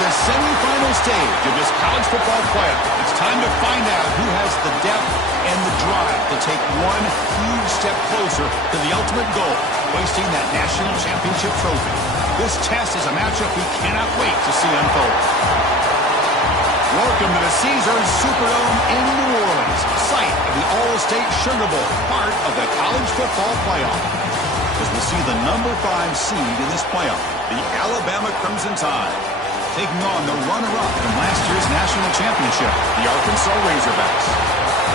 the semifinal stage of this college football playoff. It's time to find out who has the depth and the drive to take one huge step closer to the ultimate goal, hoisting that national championship trophy. This test is a matchup we cannot wait to see unfold. Welcome to the Caesars Superdome in New Orleans, site of the All-State Sugar Bowl, part of the college football playoff. As we see the number 5 seed in this playoff, the Alabama Crimson Tide, taking on the runner-up in last year's national championship, the Arkansas Razorbacks.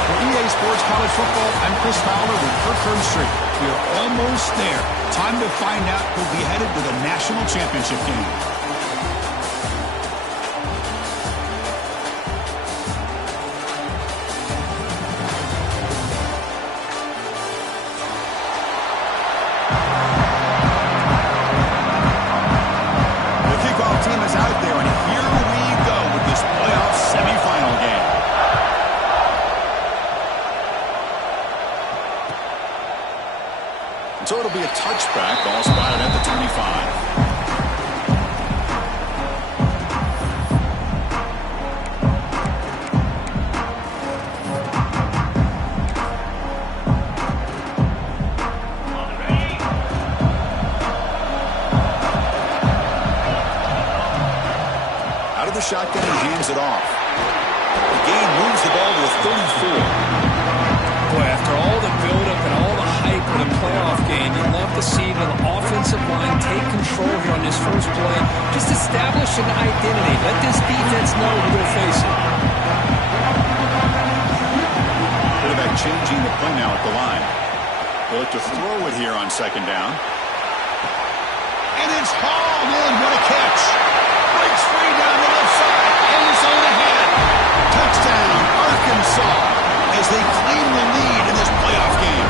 For EA Sports College Football, I'm Chris Fowler with Kirk Herbstreit. We are almost there. Time to find out who'll be headed to the national championship game. So it'll be a touchback, ball spotted at the 25. Out of the shotgun, he hands it off. The game moves the ball to a 34. Boy, after all the buildup and all the hype of the play offensive line take control here on this first play. Just establish an identity. Let this defense know who they're facing. Quarterback changing the play now at the line. They'll look to throw it here on second down. And it's hauled in. What a catch. Breaks free down the left side. And it's on ahead. Touchdown, Arkansas, as they claim the lead in this playoff game.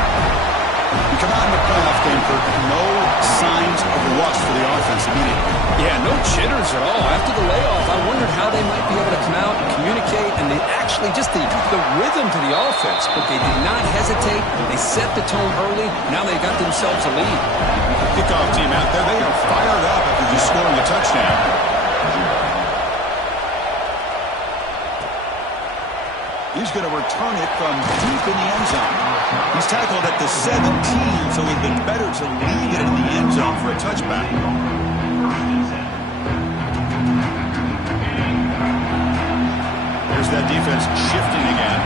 We come out in the playoff game for no signs of rust for the offense immediately. Yeah, no jitters at all. After the layoff, I wondered how they might be able to come out and communicate, and they actually just the rhythm to the offense. But they did not hesitate. They set the tone early. Now they got themselves a lead. Kickoff team out there, they are fired up after just scoring a touchdown. He's going to return it from deep in the end zone. He's tackled at the 17, so it would have been better to leave it in the end zone for a touchback. There's that defense shifting again.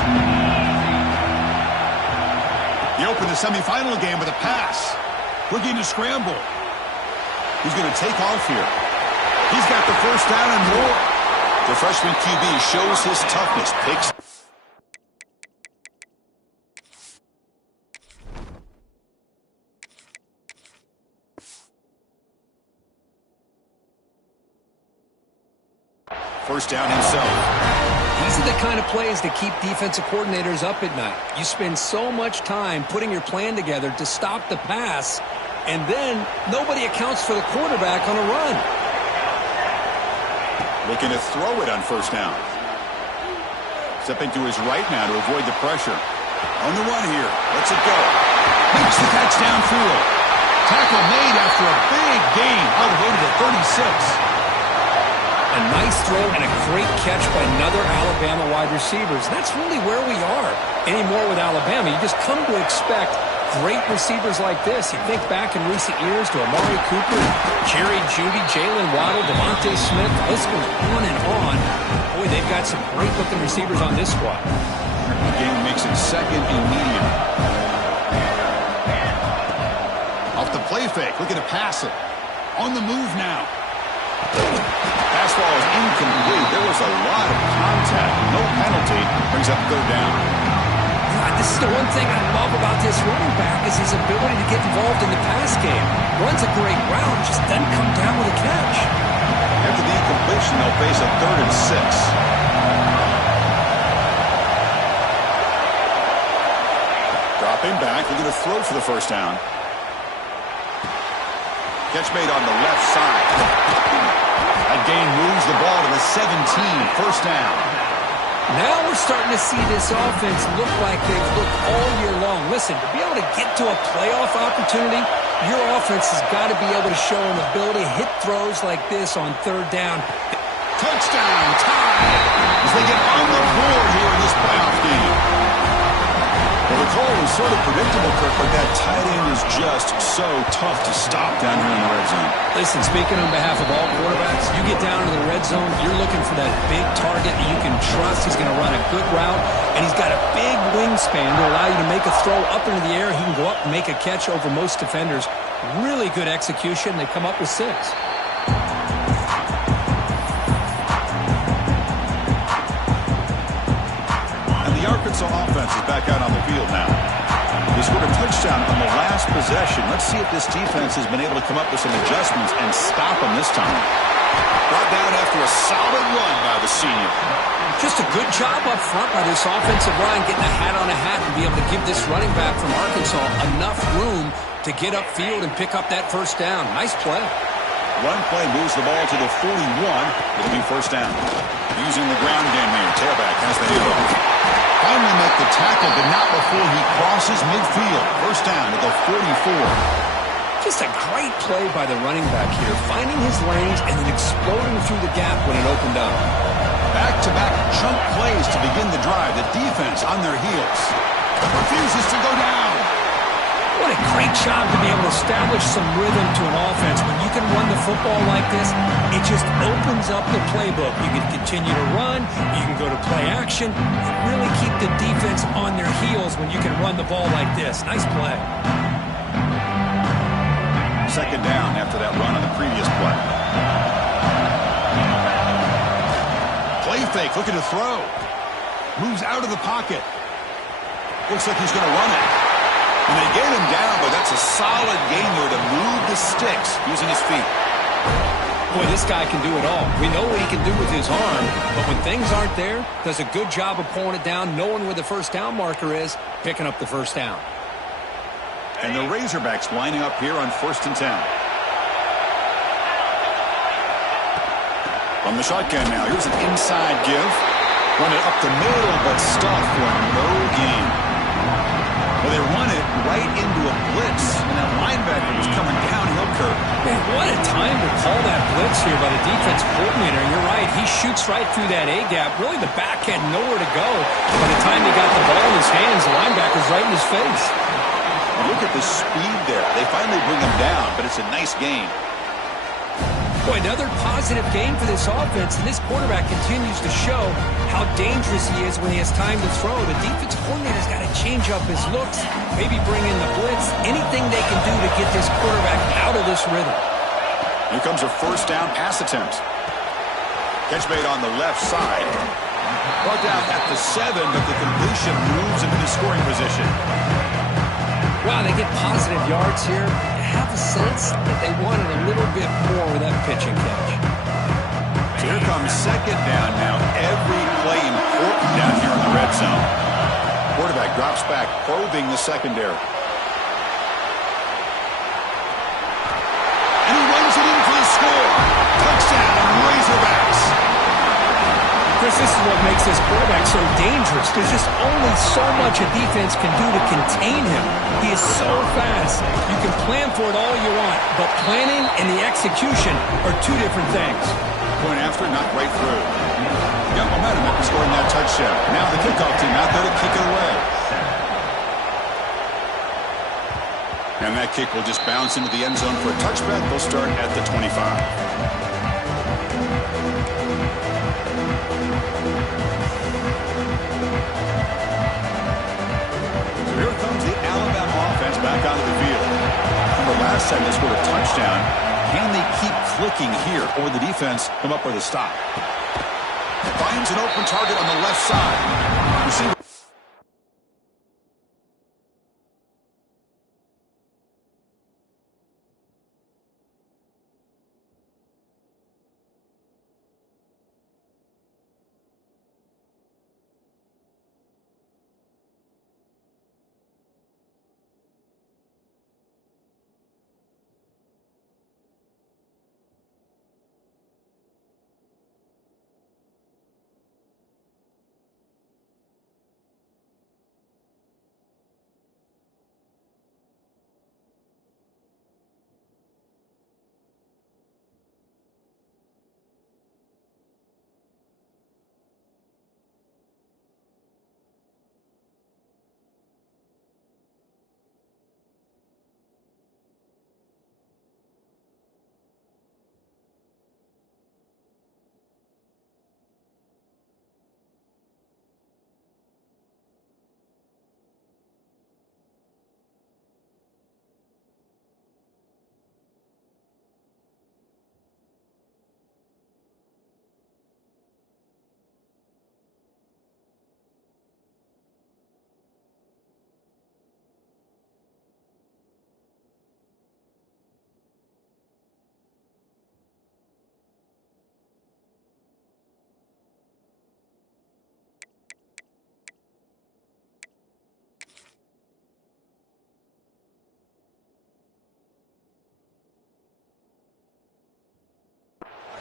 He opened the semifinal game with a pass. Looking to scramble. He's going to take off here. He's got the first down and more. The freshman QB shows his toughness. Picks. First down himself. These are the kind of plays that keep defensive coordinators up at night. You spend so much time putting your plan together to stop the pass, and then nobody accounts for the quarterback on a run. Looking to throw it on first down. Stepping to his right now to avoid the pressure. On the run here. Lets it go. Makes the catch downfield. Tackle made after a big gain. Out of the way to the 36. A nice throw and a great catch by another Alabama wide receivers. That's really where we are anymore with Alabama. You just come to expect great receivers like this. You think back in recent years to Amari Cooper, Jerry Jeudy, Jalen Waddle, Devontae Smith. The list goes on and on. Boy, they've got some great-looking receivers on this squad. The game makes it second and medium. Off the play fake, looking to pass it. On the move now. Pass ball is incomplete. There was a lot of contact. No penalty. Brings up third down. This is the one thing I love about this running back is his ability to get involved in the pass game. Runs a great route, just doesn't come down with a catch. After the incompletion, they'll face a 3rd and 6. Dropping back, looking to throw for the first down. Catch made on the left side. That gain moves the ball to the 17. First down. Now we're starting to see this offense look like they've looked all year long. Listen, to be able to get to a playoff opportunity, your offense has got to be able to show an ability to hit throws like this on third down. Touchdown, tie, as they get on the board here in this playoff game. Well, the call was sort of predictable, Kirk, but that tight end is just so tough to stop down here in the red zone. Listen, speaking on behalf of all quarterbacks, you get down into the red zone, you're looking for that big target that you can trust. He's going to run a good route, and he's got a big wingspan to allow you to make a throw up into the air. He can go up and make a catch over most defenders. Really good execution. They come up with 6. Arkansas offense is back out on the field now. They scored a touchdown on the last possession. Let's see if this defense has been able to come up with some adjustments and stop them this time. Brought down after a solid run by the senior. Just a good job up front by this offensive line, getting a hat on a hat and be able to give this running back from Arkansas enough room to get upfield and pick up that first down. Nice play. One play moves the ball to the 41. It'll be first down. Using the ground game here. Tailback has the handoff. Finally make the tackle, but not before he crosses midfield. First down at the 44. Just a great play by the running back here, finding his lanes and then exploding through the gap when it opened up. Back-to-back chunk plays to begin the drive. The defense on their heels. Refuses to go down. What a great job to be able to establish some rhythm to an offense. When you can run the football like this, it just opens up the playbook. You can continue to run, you can go to play action, and really keep the defense on their heels when you can run the ball like this. Nice play. Second down after that run on the previous play. Play fake, looking to throw. Moves out of the pocket. Looks like he's going to run it. And they get him down, but that's a solid gain there to move the sticks using his feet. Boy, this guy can do it all. We know what he can do with his arm, but when things aren't there, does a good job of pulling it down, knowing where the first down marker is, picking up the first down. And the Razorbacks lining up here on 1st and 10. From the shotgun now, here's an inside give. Run it up the middle, but stuffed for no gain. Well, they run it right into a blitz, and that linebacker was coming downhill curve. Man, what a time to call that blitz here by the defense coordinator. And you're right, he shoots right through that A-gap. Really, the back had nowhere to go. By the time he got the ball in his hands, the linebacker's right in his face. And look at the speed there. They finally bring him down, but it's a nice gain. Boy, another positive game for this offense, and this quarterback continues to show how dangerous he is when he has time to throw. The defense coordinator's got to change up his looks, maybe bring in the blitz, anything they can do to get this quarterback out of this rhythm. Here comes a first down pass attempt. Catch made on the left side. Brought down at the 7, but the completion moves into the scoring position. Wow, they get positive yards here. I have a sense that they wanted a little bit more with that pitch and catch. So here comes second down now. Every play important down here in the red zone. Quarterback drops back, probing the secondary. And he runs it in for the score. Touchdown, Razorbacks. Chris, this is what makes this quarterback so dangerous. There's just only so much a defense can do to contain him. He is so fast. You can plan for it all you want, but planning and the execution are two different things. Point after, knocked right through. Got momentum after scoring that touchdown. Now the kickoff team out there to kick it away. And that kick will just bounce into the end zone for a touchback. They'll start at the 25. Here comes the Alabama offense back onto the field. Remember last time they scored a touchdown. Can they keep clicking here, or will the defense come up with a stop? Finds an open target on the left side. Receiver.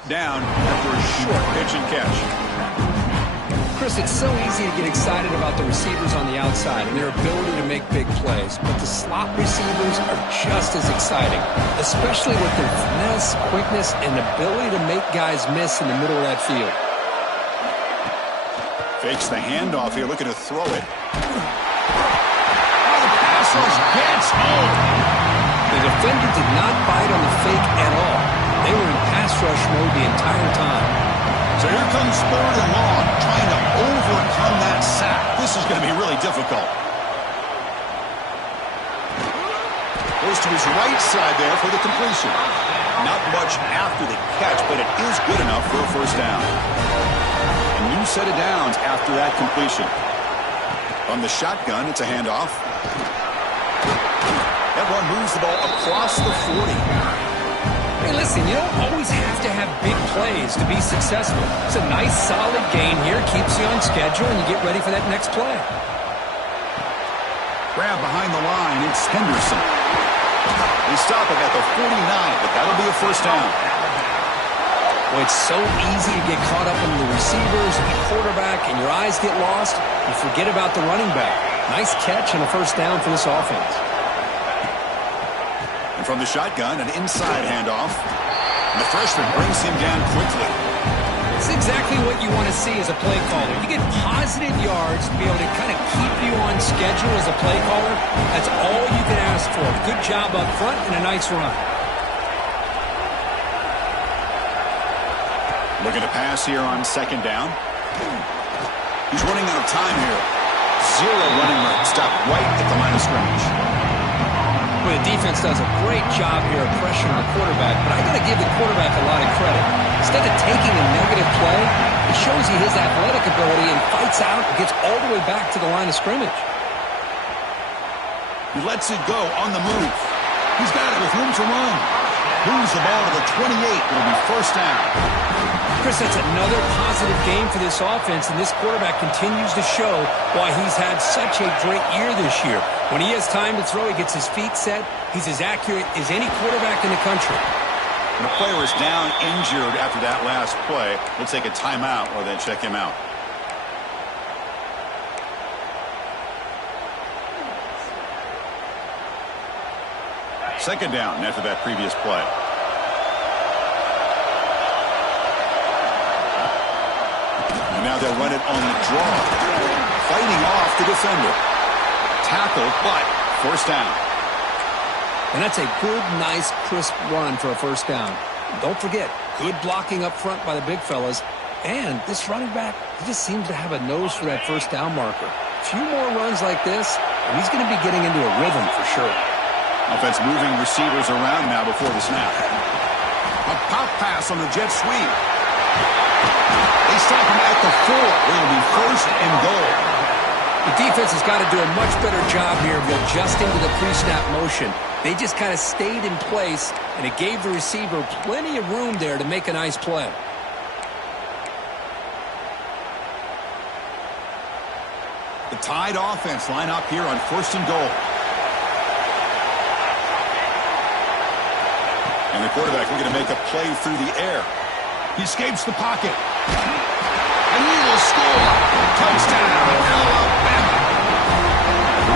Down after a short pitch and catch. Chris, it's so easy to get excited about the receivers on the outside and their ability to make big plays, but the slot receivers are just as exciting, especially with their finesse, quickness, and ability to make guys miss in the middle of that field. Fakes the handoff here, looking to throw it. Oh, the pass rush gets home. The defender did not bite on the fake at all. They were in pass rush mode the entire time. So here comes 3rd and long, trying to overcome that sack. This is going to be really difficult. Goes to his right side there for the completion. Not much after the catch, but it is good enough for a first down. A new set of downs after that completion. From the shotgun, it's a handoff. That run moves the ball across the 40. Hey, listen, you don't always have to have big plays to be successful. It's a nice, solid gain here. Keeps you on schedule, and you get ready for that next play. Grab behind the line. It's Henderson. They stop him at the 49, but that'll be a first down. Well, it's so easy to get caught up in the receivers and the quarterback, and your eyes get lost. You forget about the running back. Nice catch and a first down for this offense. And from the shotgun, an inside handoff. And the freshman brings him down quickly. It's exactly what you want to see as a play caller. You get positive yards to be able to kind of keep you on schedule as a play caller. That's all you can ask for. Good job up front and a nice run. Looking to pass here on second down. He's running out of time here. Zero running room. Stop right at the line of scrimmage. Well, the defense does a great job here of pressuring the quarterback, but I got to give the quarterback a lot of credit. Instead of taking a negative play, it shows you his athletic ability and fights out and gets all the way back to the line of scrimmage. He lets it go on the move. He's got it with room to run. Moves the ball to the 28. It'll be first down. Chris, that's another positive game for this offense, and this quarterback continues to show why he's had such a great year this year. When he has time to throw, he gets his feet set. He's as accurate as any quarterback in the country. And the player is down injured after that last play. We'll take a timeout or then check him out. Second down after that previous play. And now they'll run it on the draw. Fighting off the defender. Tackle, but first down. And that's a good, nice, crisp run for a first down. Don't forget, good blocking up front by the big fellas. And this running back, he just seems to have a nose for that first down marker. A few more runs like this, and he's going to be getting into a rhythm for sure. Offense moving receivers around now before the snap. A pop pass on the jet sweep. They stop him at the 4. It'll be first and goal. The defense has got to do a much better job here of adjusting to the pre-snap motion. They just kind of stayed in place, and it gave the receiver plenty of room there to make a nice play. The Tide offense line up here on first and goal. And the quarterback looking to make a play through the air. He escapes the pocket. And he will score. Touchdown, Alabama.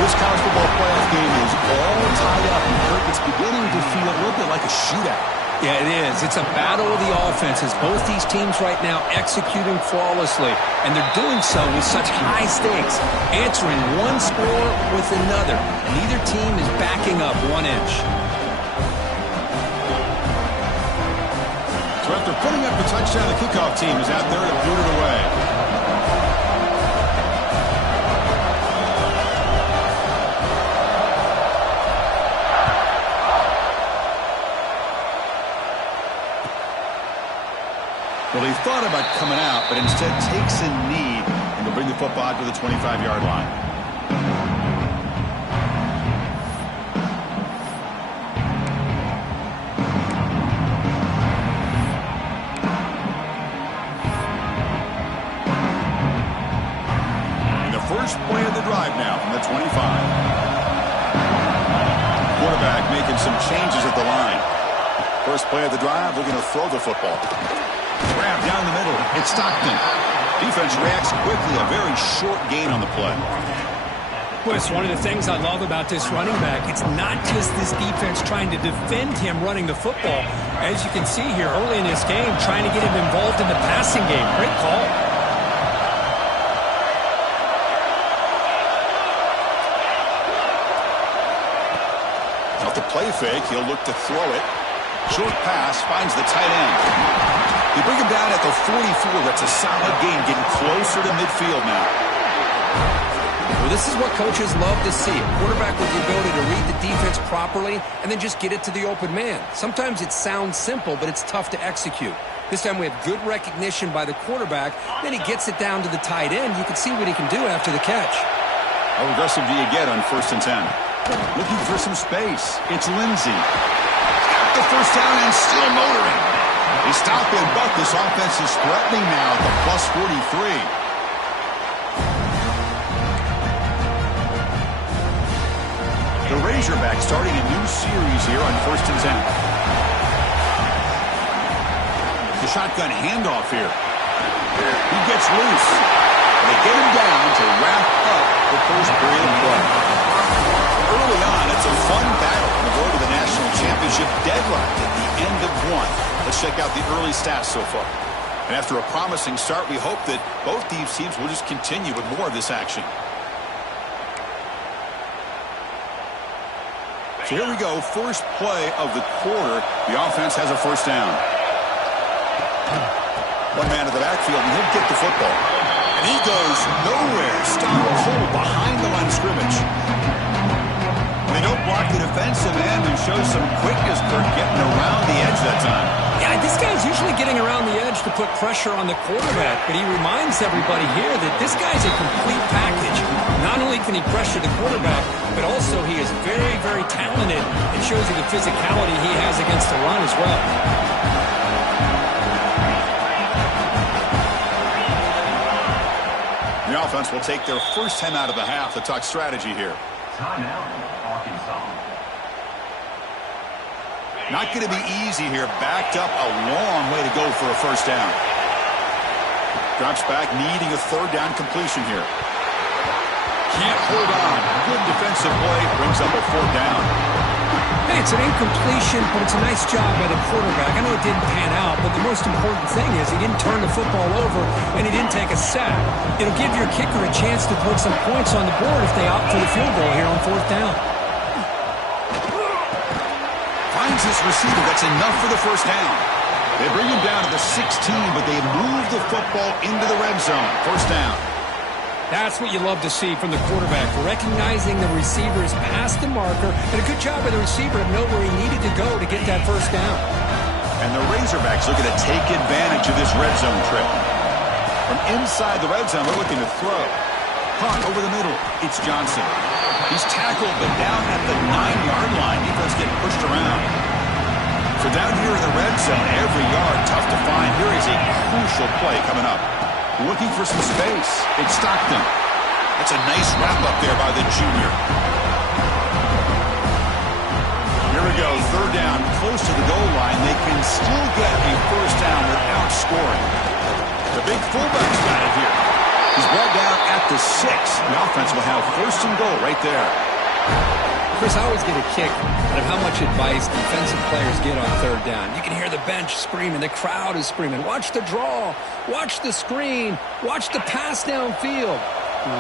This college football playoff game is all tied up. It's beginning to feel a little bit like a shootout. Yeah, it is. It's a battle of the offenses. Both these teams right now executing flawlessly, and they're doing so with such high stakes, answering one score with another. Neither team is backing up 1 inch. So after putting up the touchdown, the kickoff team is out there to boot it away. Well, he thought about coming out, but instead takes a knee and will bring the football to the 25-yard line. And the first play of the drive now from the 25. Quarterback making some changes at the line. First play of the drive, looking to throw the football. Grab down the middle. It's Stockton. Defense reacts quickly. A very short gain on the play. Well, it's one of the things I love about this running back. It's not just this defense trying to defend him running the football. As you can see here early in this game, trying to get him involved in the passing game. Great call. Off the play fake, he'll look to throw it. Short pass finds the tight end. They bring him down at the 44. That's a solid gain, getting closer to midfield now. Well, this is what coaches love to see. A quarterback with the ability to read the defense properly and then just get it to the open man. Sometimes it sounds simple, but it's tough to execute. This time we have good recognition by the quarterback. Then he gets it down to the tight end. You can see what he can do after the catch. How aggressive do you get on 1st and 10? Looking for some space. It's Lindsey. Got the first down and still motoring. They stop him, but this offense is threatening now at the plus 43. The Razorbacks starting a new series here on 1st and 10. The shotgun handoff here. He gets loose. They get him down to wrap up the first period of play. Early on, it's a fun battle on the road to the national championship deadlocked at the end of one. Let's check out the early stats so far. And after a promising start, we hope that both these teams will just continue with more of this action. So here we go, first play of the quarter. The offense has a first down. One man to the backfield, and he'll get the football. And he goes nowhere. Stopped cold behind the line of scrimmage. They don't block the defensive end and shows some quickness, Kirk, getting around the edge that time. Yeah, this guy's usually getting around the edge to put pressure on the quarterback, but he reminds everybody here that this guy's a complete package. Not only can he pressure the quarterback, but also he is very, very talented and shows you the physicality he has against the run as well. The offense will take their first 10 out of the half to talk strategy here. Timeout, Arkansas. Not going to be easy here. Backed up a long way to go for a first down. Drops back, needing a third down completion here. Can't hold on. Good defensive play. Brings up a fourth down. Hey, it's an incompletion, but it's a nice job by the quarterback. I know it didn't pan out, but the most important thing is he didn't turn the football over and he didn't take a sack. It'll give your kicker a chance to put some points on the board if they opt for the field goal here on fourth down. Finds his receiver. That's enough for the first down. They bring him down to the 16, but they move the football into the red zone. First down. That's what you love to see from the quarterback, recognizing the receiver is past the marker, and a good job by the receiver to know where he needed to go to get that first down. And the Razorbacks looking to take advantage of this red zone trip. From inside the red zone, they're looking to throw. Caught over the middle. It's Johnson. He's tackled, but down at the 9-yard line. Defense getting pushed around. So down here in the red zone, every yard tough to find. Here is a crucial play coming up. Looking for some space. It's Stockton. That's a nice wrap-up there by the junior. Here we go. Third down, close to the goal line. They can still get a first down without scoring. The big fullback's got it here. He's brought down at the 6. The offense will have first and goal right there. Chris, I always get a kick out of how much advice defensive players get on third down. You can hear the bench screaming, the crowd is screaming, watch the draw, watch the screen, watch the pass downfield.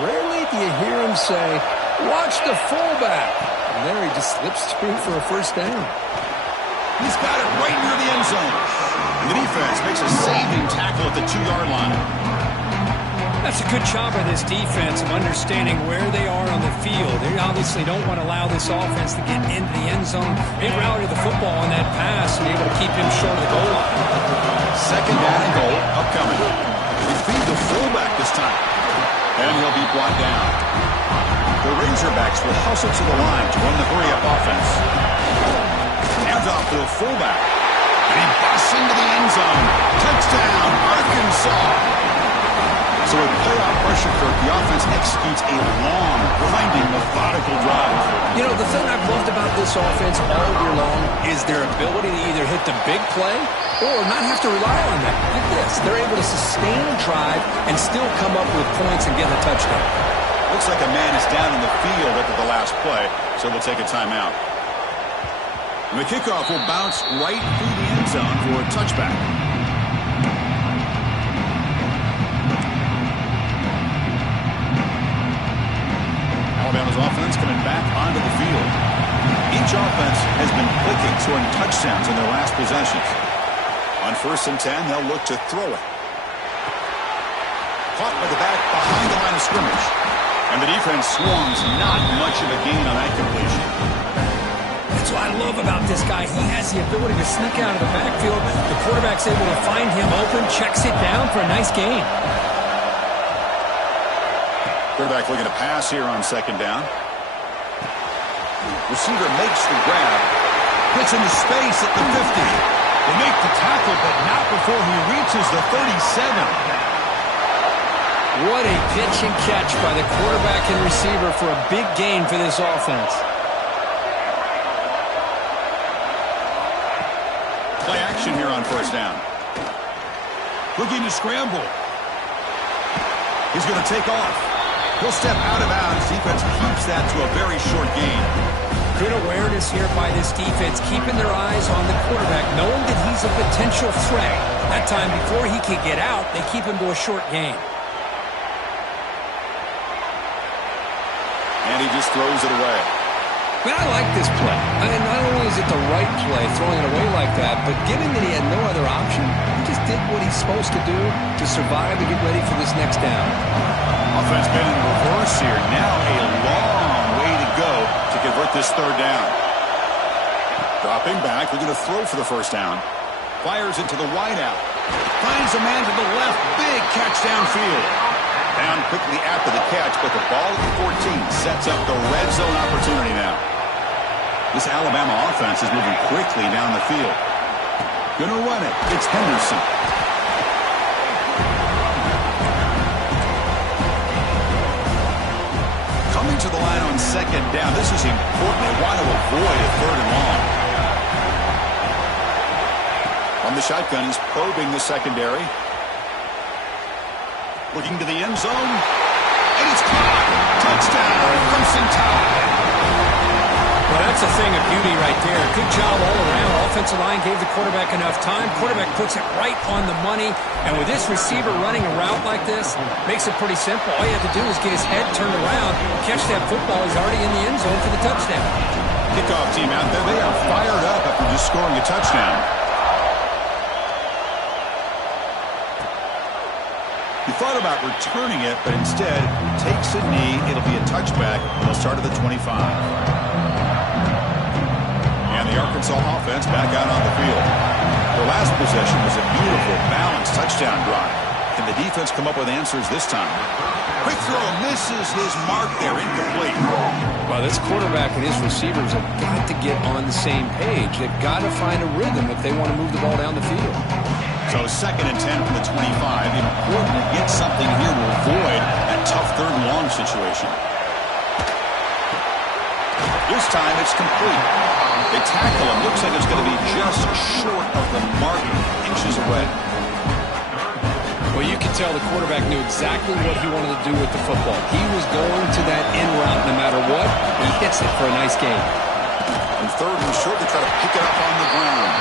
Rarely do you hear him say, watch the fullback. And there he just slips through for a first down. He's got it right near the end zone. And the defense makes a saving tackle at the 2-yard line. That's a good job by this defense of understanding where they are on the field. They obviously don't want to allow this offense to get into the end zone. They rallied the football on that pass and be able to keep him short of the goal line. Second down and goal upcoming. They feed the fullback this time. And he'll be brought down. The Razorbacks will hustle to the line to run the hurry-up offense. Hands off to the fullback. And he busts into the end zone. Touchdown, Arkansas. So with playoff pressure, Kirk, the offense executes a long, grinding, methodical drive. You know, the thing I've loved about this offense all year long is their ability to either hit the big play or not have to rely on that. Like this, they're able to sustain a drive and still come up with points and get a touchdown. Looks like a man is down in the field after the last play, so we'll take a timeout. And the kickoff will bounce right through the end zone for a touchback. Alabama's offense coming back onto the field. Each offense has been clicking, scoring touchdowns in their last possessions. On 1st and 10, they'll look to throw it. Caught by the back behind the line of scrimmage. And the defense swarms not much of a gain on that completion. That's what I love about this guy. He has the ability to sneak out of the backfield. The quarterback's able to find him open, checks it down for a nice gain. Quarterback looking to pass here on second down. Receiver makes the grab. Gets into space at the 50. They make the tackle, but not before he reaches the 37. What a pitch and catch by the quarterback and receiver for a big gain for this offense. Play action here on first down. Looking to scramble. He's going to take off. He'll step out of bounds. Defense keeps that to a very short gain. Good awareness here by this defense, keeping their eyes on the quarterback, knowing that he's a potential threat. That time, before he can get out, they keep him to a short gain. And he just throws it away. Man, I like this play. I mean, not only is it the right play, throwing it away like that, but given that he had no other option, he just did what he's supposed to do to survive and get ready for this next down. Offense been in reverse here. Now a long way to go to convert this third down. Dropping back, looking to throw for the first down. Fires it to the wideout. Finds a man to the left. Big catch downfield. Down quickly after the catch, but the ball at the 14 sets up the red zone opportunity now. This Alabama offense is moving quickly down the field. Gonna run it. It's Henderson. Coming to the line on second down. This is important. They want to avoid a third and long. On the shotgun, he's probing the secondary. Looking to the end zone. And it's caught. Touchdown. Crimson Tide. Well, that's a thing of beauty right there. Good job all around. Offensive line gave the quarterback enough time. Quarterback puts it right on the money. And with this receiver running a route like this, makes it pretty simple. All you have to do is get his head turned around, catch that football. He's already in the end zone for the touchdown. Kickoff team out there. They are fired up after just scoring a touchdown. He thought about returning it, but instead takes a knee. It'll be a touchback. They'll start at the 25. And the Arkansas offense back out on the field. Their last possession was a beautiful, balanced touchdown drive. Can the defense come up with answers this time? Quick throw misses his mark there, incomplete. Well, this quarterback and his receivers have got to get on the same page. They've got to find a rhythm if they want to move the ball down the field. So 2nd and 10 from the 25. Important to get something here to avoid that tough third and long situation. This time it's complete. They tackle him. Looks like it's going to be just short of the mark, inches away. Well, you can tell the quarterback knew exactly what he wanted to do with the football. He was going to that in route no matter what. He hits it for a nice gain. And 3rd and short, they try to pick it up on the ground.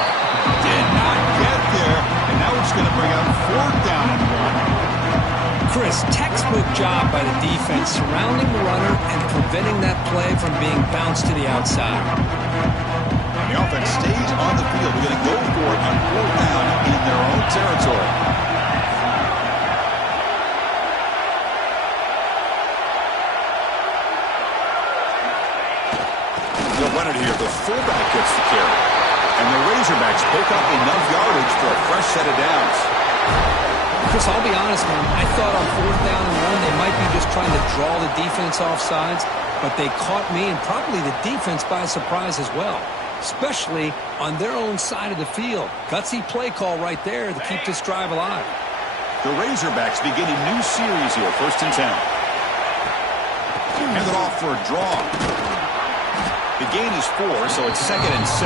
Did not get there. And now it's going to bring out 4th down and 1. Chris, textbook job by the defense surrounding the runner and preventing that play from being bounced to the outside. The offense stays on the field. We're going to go for it on 4th down in their own territory. They'll run it here. The fullback gets the carry. And the Razorbacks pick up enough yardage for a fresh set of downs. Chris, I'll be honest, man. I thought on 4th down and 1 they might be just trying to draw the defense off sides, but they caught me and probably the defense by surprise as well, especially on their own side of the field. Gutsy play call right there to keep this drive alive. The Razorbacks begin a new series here, 1st and 10. Hand it off for a draw. The gain is 4, so it's 2nd and 6.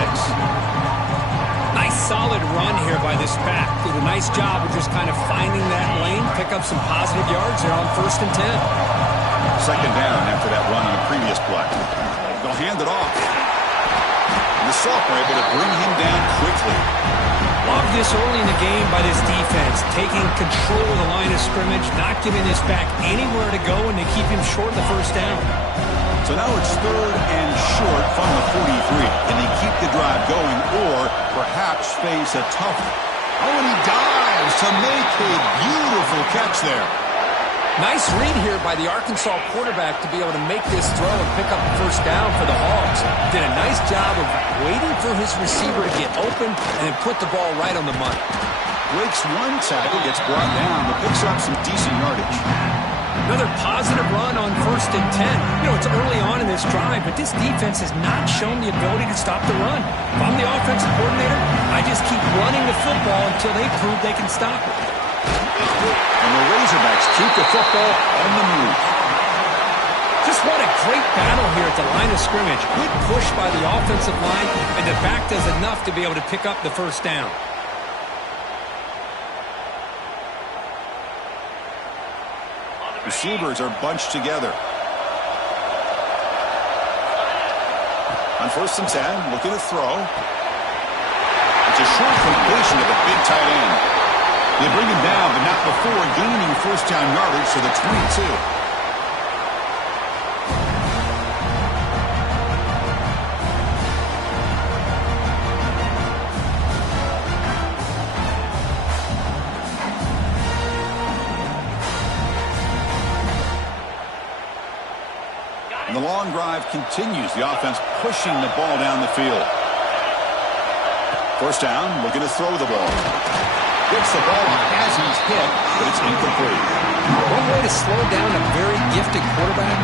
Nice solid run here by this back. Did a nice job of just kind of finding that lane, pick up some positive yards there on 1st and 10. 2nd down after that run on the previous play. They'll hand it off. And the sophomore able to bring him down quickly. Love this early in the game by this defense, taking control of the line of scrimmage, not giving this back anywhere to go, and they keep him short of the 1st down. So now it's 3rd and short from the 43. Can they keep the drive going or perhaps face a tough... Oh, and he dives to make a beautiful catch there. Nice read here by the Arkansas quarterback to be able to make this throw and pick up the first down for the Hogs. Did a nice job of waiting for his receiver to get open and then put the ball right on the money. Breaks one tackle, gets brought down, but picks up some decent yardage. Another positive run on 1st and 10. You know, it's early on in this drive, but this defense has not shown the ability to stop the run. If I'm the offensive coordinator, I just keep running the football until they prove they can stop it. And the Razorbacks keep the football on the move. Just what a great battle here at the line of scrimmage. Good push by the offensive line, and the back does enough to be able to pick up the first down. Receivers are bunched together. On 1st and 10, looking to throw. It's a short completion to the big tight end. They bring him down, but not before gaining first down yardage to the 22. And the long drive continues. The offense pushing the ball down the field. First down, looking to throw the ball. Gets the ball as he's hit, but it's incomplete. One way to slow down a very gifted quarterback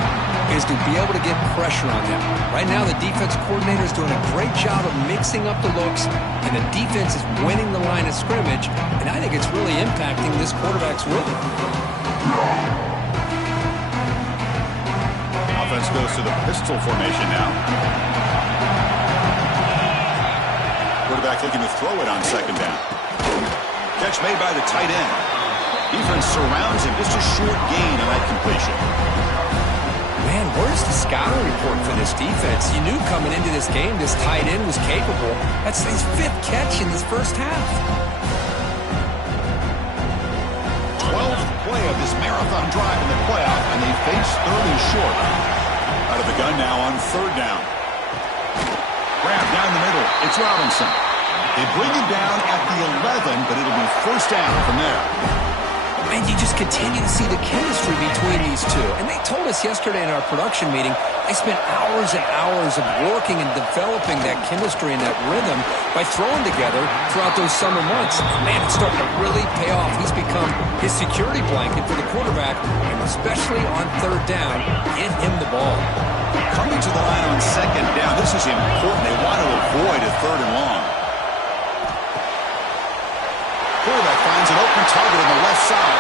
is to be able to get pressure on them. Right now, the defense coordinator is doing a great job of mixing up the looks, and the defense is winning the line of scrimmage, and I think it's really impacting this quarterback's rhythm. Offense goes to the pistol formation now. Quarterback looking to throw it on 2nd down. Catch made by the tight end. Defense surrounds him. Just a short gain on that completion. Man, where's the scouting report for this defense? You knew coming into this game this tight end was capable. That's his 5th catch in this first half. 12th play of this marathon drive in the playoff, and they face 3rd and short. Out of the gun now on 3rd down. Grab down the middle. It's Robinson. They bring him down at the 11, but it'll be first down from there. And you just continue to see the chemistry between these two. And they told us yesterday in our production meeting, they spent hours and hours of working and developing that chemistry and that rhythm by throwing together throughout those summer months. Man, it's starting to really pay off. He's become his security blanket for the quarterback, and especially on 3rd down, get him the ball. Coming to the line on 2nd down, this is important. They want to avoid a 3rd and long. Quarterback finds an open target on the left side.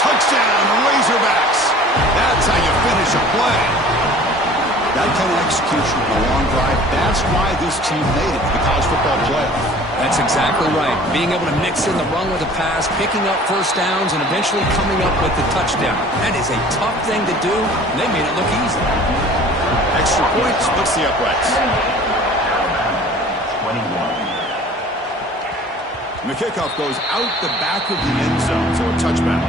Touchdown, Razorbacks. That's how you finish a play. That kind of execution on a long drive, that's why this team made it to the college football playoff. That's exactly right. Being able to mix in the run with the pass, picking up first downs, and eventually coming up with the touchdown. That is a tough thing to do, and they made it look easy. Extra point splits the uprights. 21. And the kickoff goes out the back of the end zone, so a touchback.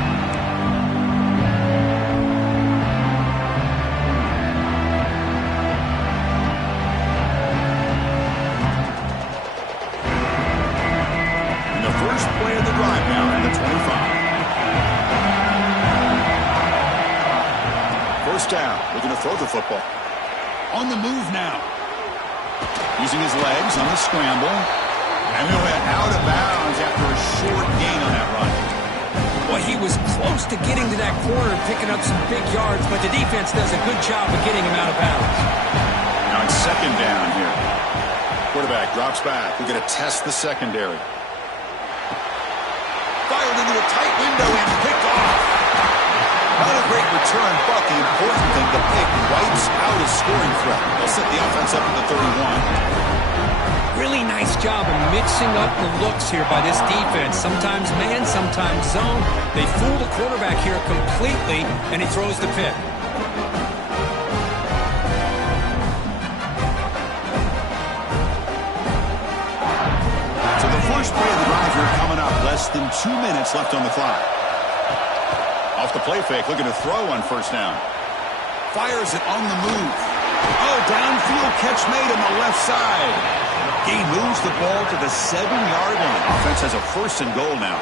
And the first play of the drive now at the 25. First down, looking to throw the football. On the move now. Using his legs on the scramble. And he went out of bounds after a short gain on that run. Well, he was close to getting to that corner and picking up some big yards, but the defense does a good job of getting him out of bounds. Now it's 2nd down here. Quarterback drops back. We're going to test the secondary. Fired into a tight window and picked off. Not a great return, but the important thing, the pick wipes out a scoring threat. They'll set the offense up at the 31. Really nice job of mixing up the looks here by this defense. Sometimes man, sometimes zone. They fool the quarterback here completely, and he throws the pick. So the first play of the drive here coming up. Less than 2 minutes left on the clock. Off the play fake, looking to throw on 1st down. Fires it on the move. Oh, downfield catch made on the left side. He moves the ball to the 7-yard line. Offense has a 1st and goal now.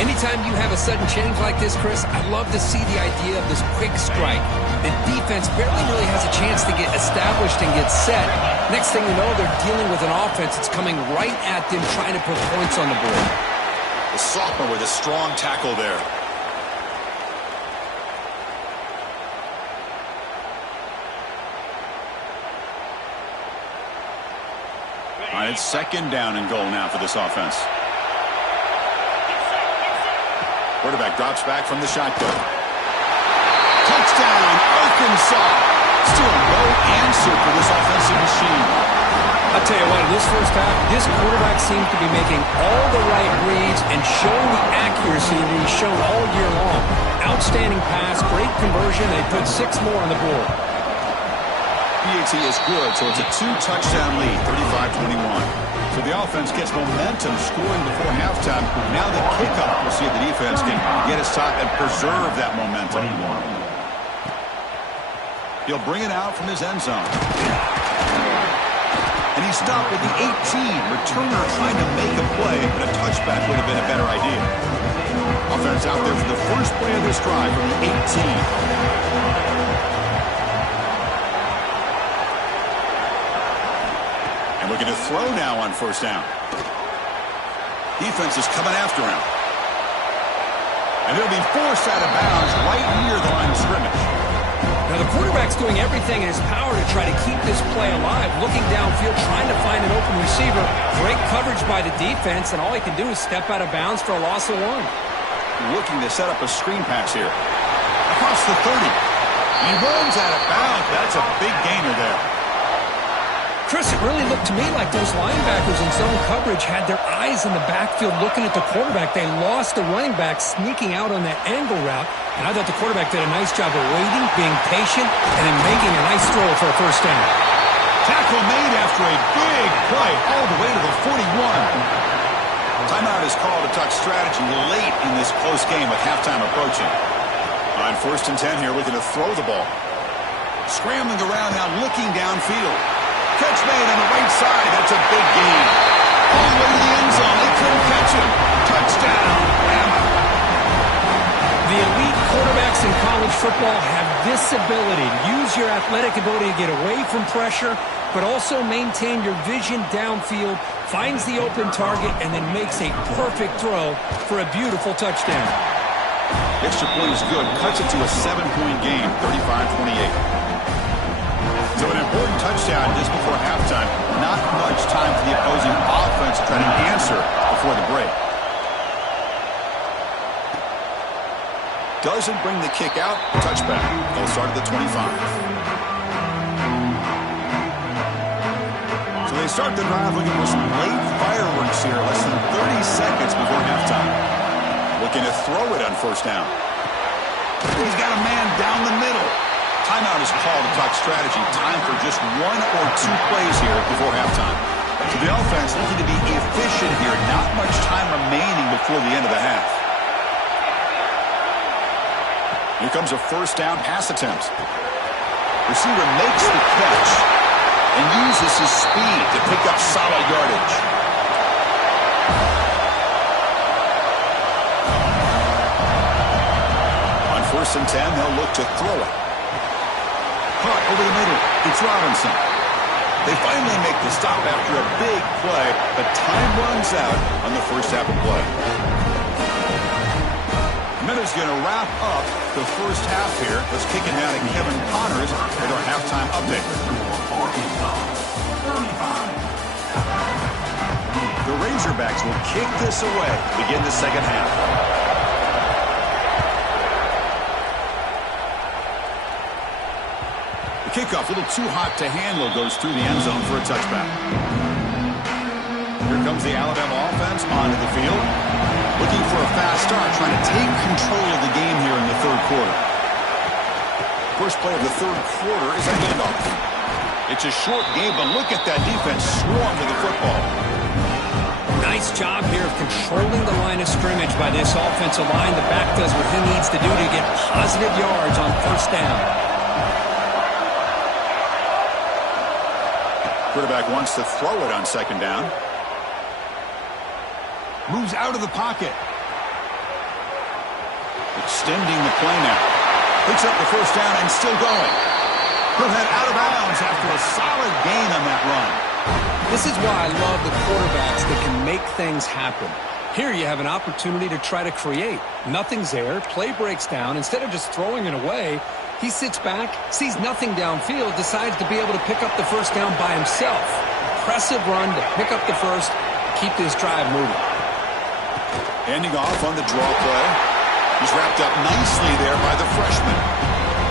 Anytime you have a sudden change like this, Chris, I love to see the idea of this quick strike. The defense barely really has a chance to get established and get set. Next thing you know, they're dealing with an offense that's coming right at them, trying to put points on the board. The sophomore with a strong tackle there. All right, it's second down and goal now for this offense. Quarterback drops back from the shotgun. Touchdown, Arkansas. Still no answer for this offensive machine. I'll tell you what, in this first half, this quarterback seems to be making all the right reads and showing the accuracy that he's shown all year long. Outstanding pass, great conversion. They put 6 more on the board. PAT is good, so it's a 2-touchdown lead, 35-21. So the offense gets momentum scoring before halftime. Now the kickoff. We'll see if the defense can get his top and preserve that momentum. He'll bring it out from his end zone. And he stopped with the 18. Returner trying to make a play, but a touchback would have been a better idea. Offense out there for the first play of this drive from the 18. We're going to throw now on first down. Defense is coming after him. And they'll be forced out of bounds right near the line of scrimmage. Now the quarterback's doing everything in his power to try to keep this play alive, looking downfield, trying to find an open receiver. Great coverage by the defense, and all he can do is step out of bounds for a loss of 1. Looking to set up a screen pass here. Across the 30. He runs out of bounds. That's a big gainer there. Chris, it really looked to me like those linebackers in zone coverage had their eyes in the backfield looking at the quarterback. They lost the running back sneaking out on that angle route. And I thought the quarterback did a nice job of waiting, being patient, and then making a nice throw for a first down. Tackle made after a big play all the way to the 41. Timeout is called to talk strategy late in this close game with halftime approaching. On first and 10 here, looking to throw the ball. Scrambling around now, looking downfield. Catch made on the right side. That's a big gain. All the way to the end zone. They couldn't catch him. Touchdown, Bama. The elite quarterbacks in college football have this ability to use your athletic ability to get away from pressure, but also maintain your vision downfield, finds the open target, and then makes a perfect throw for a beautiful touchdown. Extra point is good. Cuts it to a 7-point game, 35-28. So an important touchdown just before halftime. Not much time for the opposing offense to try to answer before the break. Doesn't bring the kick out. Touchback. They'll start at the 25. So they start the drive looking for some late fireworks here. Less than 30 seconds before halftime. Looking to throw it on first down. He's got a man down the middle. Timeout is called to talk strategy. Time for just 1 or 2 plays here before halftime. So the offense looking to be efficient here. Not much time remaining before the end of the half. Here comes a first down pass attempt. Receiver makes the catch and uses his speed to pick up solid yardage. On first and 10, they'll look to throw it. Caught over the middle. It's Robinson. They finally make the stop after a big play, but time runs out on the first half of play. Miller's going to wrap up the first half here. Let's kick it down to Kevin Connors with our halftime update. The Razorbacks will kick this away to begin the second half. Kickoff, a little too hot to handle, goes through the end zone for a touchback. Here comes the Alabama offense onto the field. Looking for a fast start, trying to take control of the game here in the third quarter. First play of the third quarter is a handoff. It's a short game, but look at that defense swarm with the football. Nice job here of controlling the line of scrimmage by this offensive line. The back does what he needs to do to get positive yards on first down. Quarterback wants to throw it on second down. Moves out of the pocket. Extending the play now. Picks up the first down and still going. He'll head out of bounds after a solid gain on that run. This is why I love the quarterbacks that can make things happen. Here you have an opportunity to try to create. Nothing's there. Play breaks down. Instead of just throwing it away, he sits back, sees nothing downfield, decides to be able to pick up the first down by himself. Impressive run to pick up the first, keep this drive moving. Handing off on the draw play. He's wrapped up nicely there by the freshman.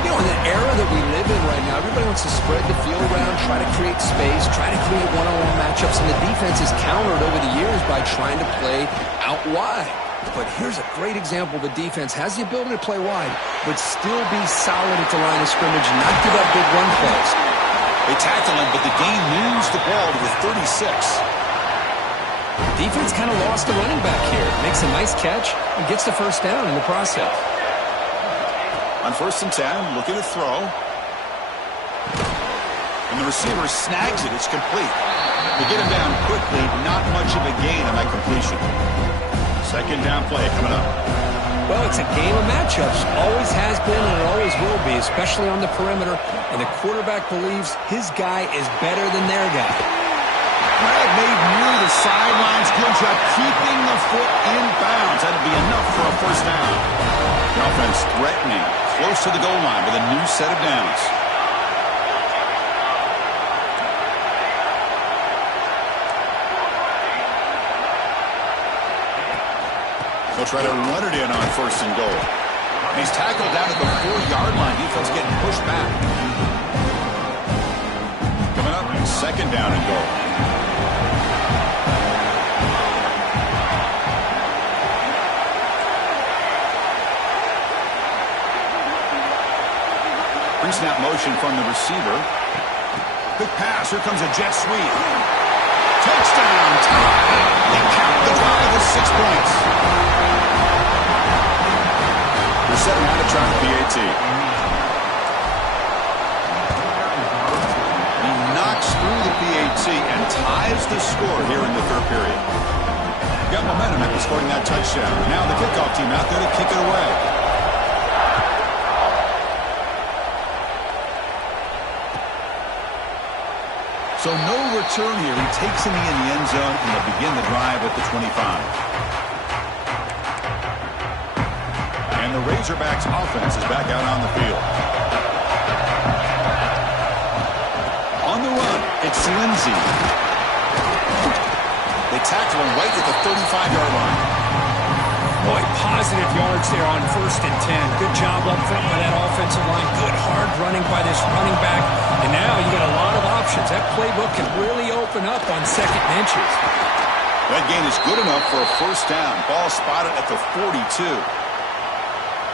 You know, in the era that we live in right now, everybody wants to spread the field around, try to create space, try to create one-on-one matchups, and the defense has countered over the years by trying to play out wide. But here's a great example. The defense has the ability to play wide, but still be solid at the line of scrimmage and not give up big run plays. They tackle him, but the gain moves the ball to the 36. Defense kind of lost the running back here. Makes a nice catch and gets the first down in the process. On 1st and 10, looking to throw. And the receiver snags it. It's complete. They get him down quickly. Not much of a gain on that completion. 2nd down play coming up. Well, it's a game of matchups. Always has been and it always will be, especially on the perimeter. And the quarterback believes his guy is better than their guy. Greg made near the sidelines. Good job keeping the foot in bounds. That'd be enough for a first down. The offense threatening, close to the goal line with a new set of downs. They'll try to run it in on 1st and goal. He's tackled down at the 4-yard line. Defense getting pushed back. Coming up, 2nd down and goal. Pre-snap motion from the receiver. Quick pass. Here comes a jet sweep. Touchdown. Tie. They count the drive with 6 points. They're setting out to try the PAT. He knocks through the PAT and ties the score here in the 3rd period. Got momentum after scoring that touchdown. Now the kickoff team out there to kick it away. So no return here. He takes him in the end zone, and they'll begin the drive at the 25. And the Razorbacks offense is back out on the field. On the run, it's Lindsey. They tackle him right at the 35-yard line. Boy, positive yards there on 1st and 10. Good job up front by that offensive line. Good hard running by this running back. And now you got a lot of options. That playbook can really open up on 2nd and inches. That gain is good enough for a first down. Ball spotted at the 42.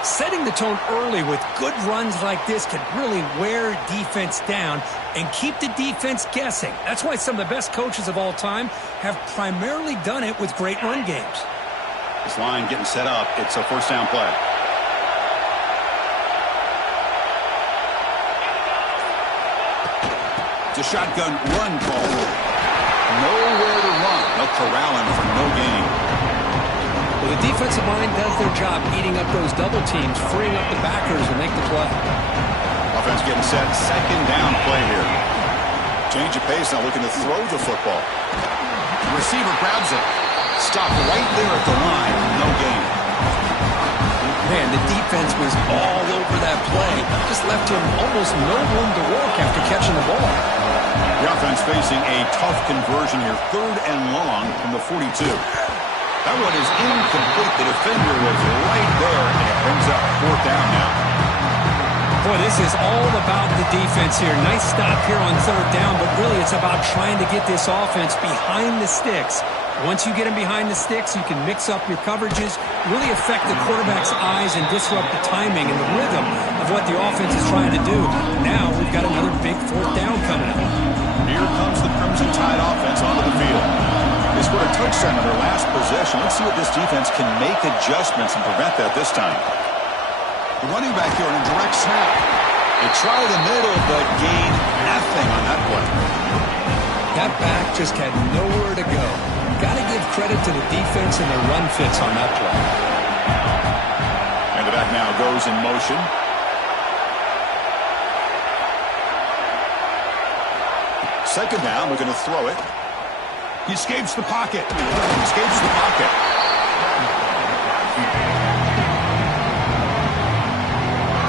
Setting the tone early with good runs like this can really wear defense down and keep the defense guessing. That's why some of the best coaches of all time have primarily done it with great run games. This line getting set up. It's a first down play. It's a shotgun run call. Nowhere to run. They'll corral him for no gain. Well, the defensive line does their job eating up those double teams, freeing up the backers and make the play. Offense getting set. 2nd down play here. Change of pace now, looking to throw the football. The receiver grabs it. Stopped right there at the line. No gain. Man, the defense was all over that play. Just left him almost no room to work after catching the ball. The offense facing a tough conversion here. 3rd and long from the 42. That one is incomplete. The defender was right there, and it brings up 4th down now. Boy, this is all about the defense here. Nice stop here on 3rd down, but really it's about trying to get this offense behind the sticks. Once you get them behind the sticks, you can mix up your coverages, really affect the quarterback's eyes and disrupt the timing and the rhythm of what the offense is trying to do. Now we've got another big 4th down coming up. Here comes the Crimson Tide offense onto the field. They scored a touchdown on their last possession. Let's see what this defense can make adjustments and prevent that this time. The running back here on a direct snap. They try the middle, but gain nothing on that play. That back just had nowhere to go. Got to give credit to the defense and their run fits on that play. And the back goes in motion. Second down, we're going to throw it. He escapes the pocket. Escapes the pocket.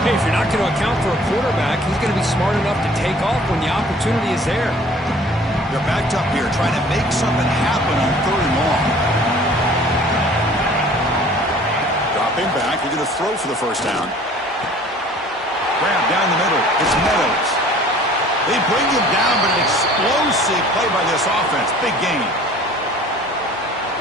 Hey, if you're not going to account for a quarterback, he's going to be smart enough to take off when the opportunity is there. They're backed up here, trying to make something happen on 3rd and long. Dropping back, they're going to throw for the first down. Grab down the middle. It's Meadows. They bring him down, but an explosive play by this offense. Big gain.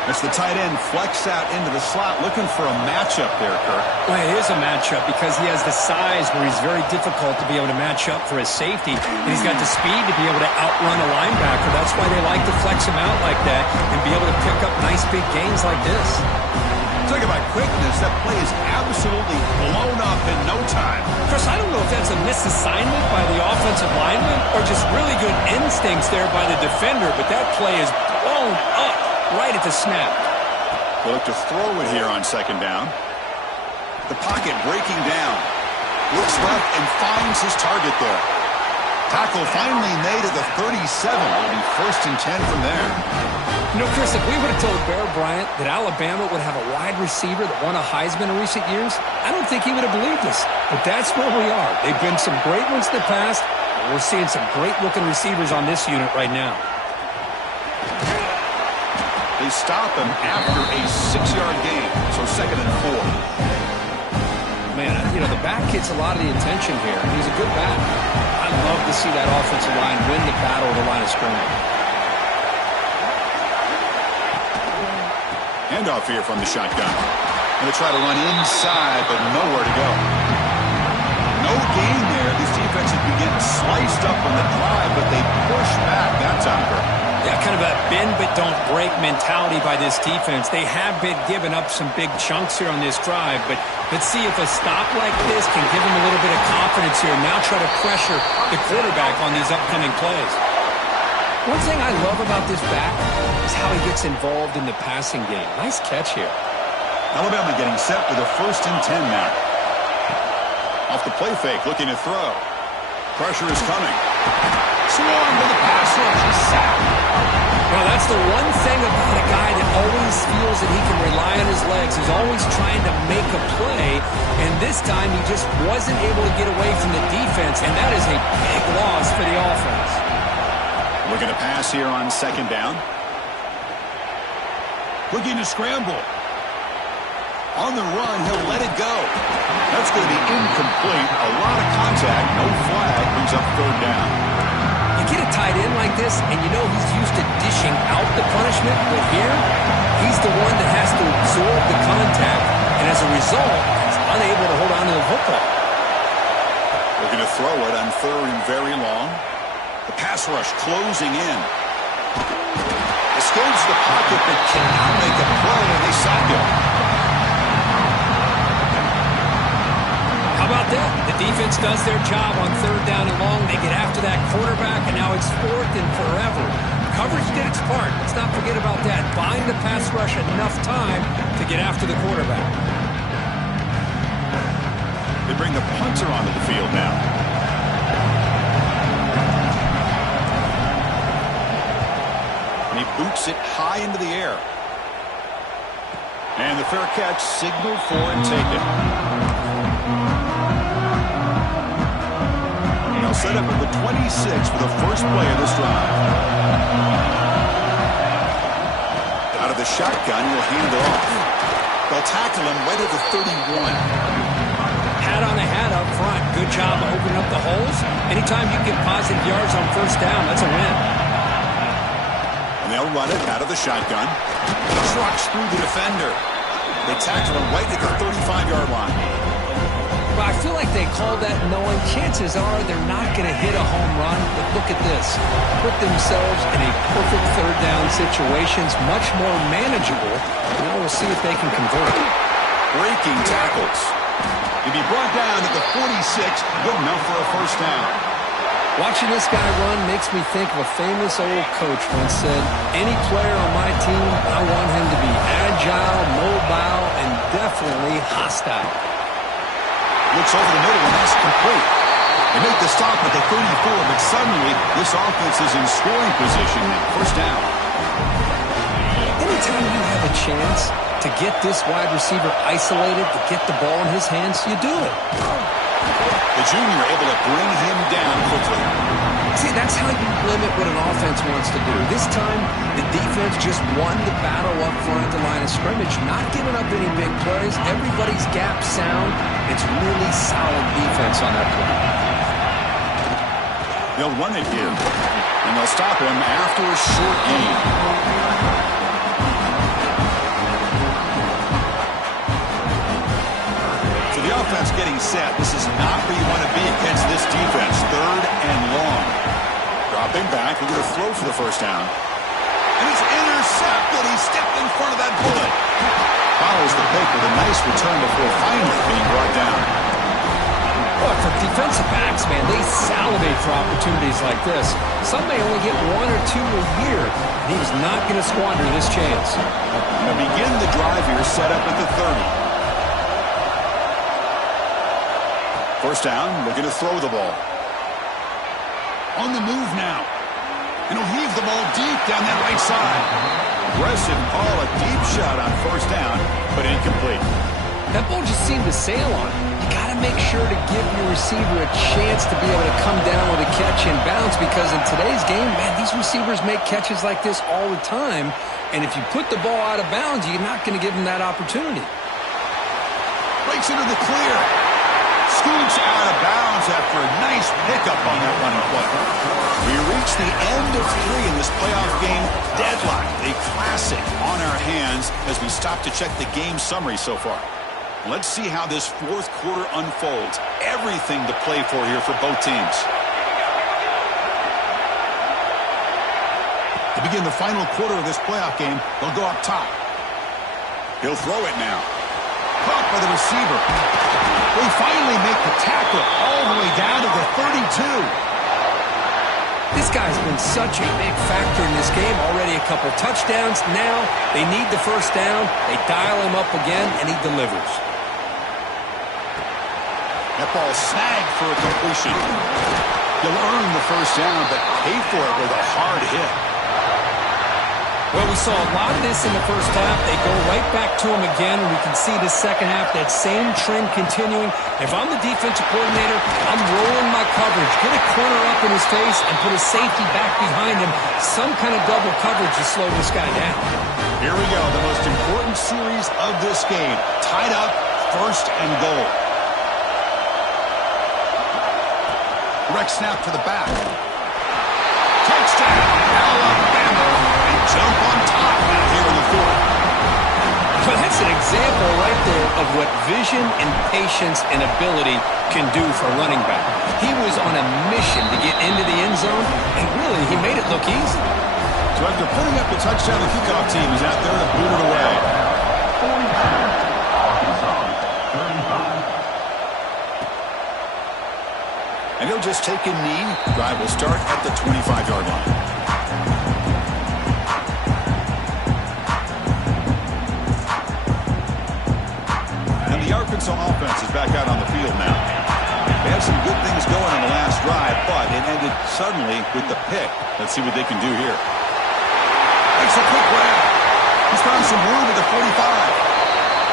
That's the tight end flex out into the slot, looking for a matchup there, Kirk. Well, it is a matchup because he has the size where he's very difficult to be able to match up for his safety, and he's got the speed to be able to outrun a linebacker. That's why they like to flex him out like that and be able to pick up nice big gains like this. Talk about quickness. That play is absolutely blown up in no time. Chris, I don't know if that's a misassignment by the offensive lineman or just really good instincts there by the defender, but that play is blown up right at the snap. They look to throw it here on second down. The pocket breaking down. Looks left and finds his target there. Tackle finally made at the 37. It'll be 1st and 10 from there. You know, Chris, if we would have told Bear Bryant that Alabama would have a wide receiver that won a Heisman in recent years, I don't think he would have believed us. But that's where we are. They've been some great ones in the past, and we're seeing some great-looking receivers on this unit right now. They stop him after a 6-yard gain, so 2nd and 4. Man, you know, the back gets a lot of the attention here. He's a good back. I'd love to see that offensive line win the battle of the line of scrimmage. Handoff here from the shotgun. Going to try to run inside, but nowhere to go. No gain there. This defense has been getting sliced up on the drive, but they push back that time. Yeah, kind of a bend but don't break mentality by this defense. They have been giving up some big chunks here on this drive, but let's see if a stop like this can give them a little bit of confidence here. Now try to pressure the quarterback on these upcoming plays. One thing I love about this back is how he gets involved in the passing game. Nice catch here. Alabama getting set for the 1st and 10 now. Off the play fake, looking to throw. Pressure is coming. Swarm with the pass rush. He's sacked. Well, that's the one thing about a guy that always feels that he can rely on his legs. He's always trying to make a play, and this time he just wasn't able to get away from the defense, and that is a big loss for the offense. Looking to pass here on 2nd down. Looking to scramble. On the run, he'll let it go. That's going to be incomplete. A lot of contact, no flag, brings up 3rd down. You get a tight end like this, and you know he's used to dishing out the punishment, but here, he's the one that has to absorb the contact, and as a result, he's unable to hold on to the football. Looking to throw it on 3rd and very long. The pass rush closing in. Escapes the pocket, but cannot make a play, and they sack him. How about that? The defense does their job on 3rd down and long. They get after that quarterback, and now it's 4th and forever. Coverage did its part. Let's not forget about that. Buying the pass rush enough time to get after the quarterback. They bring the punter onto the field now. And he boots it high into the air. And the fair catch signaled for and taken. Now set up at the 26 for the first play of this drive. Out of the shotgun, he'll hand it off. They'll tackle him right at the 31. Hat on a hat up front. Good job of opening up the holes. Anytime you get positive yards on 1st down, that's a win. And they'll run it out of the shotgun. Trucks through the defender. They tackle him right at the 35-yard line. Well, I feel like they called that knowing chances are they're not going to hit a home run. But look at this. Put themselves in a perfect 3rd down situation. It's much more manageable. Now we'll see if they can convert. Breaking tackles. He'll be brought down at the 46. Good enough for a 1st down. Watching this guy run makes me think of a famous old coach once said, any player on my team, I want him to be agile, mobile, and definitely hostile. Looks over the middle, and that's complete. They make the stop at the 34, but suddenly this offense is in scoring position now. First down. Anytime you have a chance to get this wide receiver isolated, to get the ball in his hands, you do it. The junior able to bring him down quickly. See, that's how you limit what an offense wants to do. This time, the defense just won the battle up front at the line of scrimmage, not giving up any big plays. Everybody's gap sound. It's really solid defense on that play. They'll run it here, and they'll stop him after a short gain. So the offense getting set. This is not where you want to be against this defense. 3rd and long. Dropping back, they're going to throw for the first down. And it's intercepted. He stepped in front of that bullet. Follows the pick with a nice return before finally being brought down. Look, for defensive backs, man, they salivate for opportunities like this. Some may only get 1 or 2 a year, and he was not going to squander this chance. They'll begin the drive here, set up at the 30. First down, looking to throw the ball. On the move now. And he'll heave the ball deep down that right side. Aggressive call, a deep shot on first down, but incomplete. That ball just seemed to sail on. You got to make sure to give your receiver a chance to be able to come down with a catch and bounce, because in today's game, man, these receivers make catches like this all the time. And if you put the ball out of bounds, you're not going to give them that opportunity. Breaks into the clear. Scoots out of bounds after a nice pickup on that running play. We reach the end of 3 in this playoff game. Deadlock, a classic on our hands as we stop to check the game summary so far. Let's see how this 4th quarter unfolds. Everything to play for here for both teams. To begin the final quarter of this playoff game, they'll go up top. He'll throw it now. Caught by the receiver. They finally make the tackle all the way down to the 32. This guy's been such a big factor in this game. Already a couple touchdowns. Now they need the first down. They dial him up again, and he delivers. That ball snagged for a completion. He'll earn the first down, but pay for it with a hard hit. Well, we saw a lot of this in the first half. They go right back to him again, and we can see the second half, that same trend continuing. If I'm the defensive coordinator, I'm rolling my coverage. Get a corner up in his face and put a safety back behind him. Some kind of double coverage to slow this guy down. Here we go, the most important series of this game. Tied up, 1st and goal. Direct snap to the back. Touchdown, Alabama. They jump on top now here in the 4th. Well, that's an example right there of what vision and patience and ability can do for a running back. He was on a mission to get into the end zone, and really, he made it look easy. So after putting up the touchdown, the kickoff team is out there to boot it away. Arkansas, 35. And he'll just take a knee. Drive will start at the 25-yard line. And the Arkansas offense is back out on the field now. They had some good things going on the last drive, but it ended suddenly with the pick. Let's see what they can do here. Makes a quick grab. He's found some room at the 45.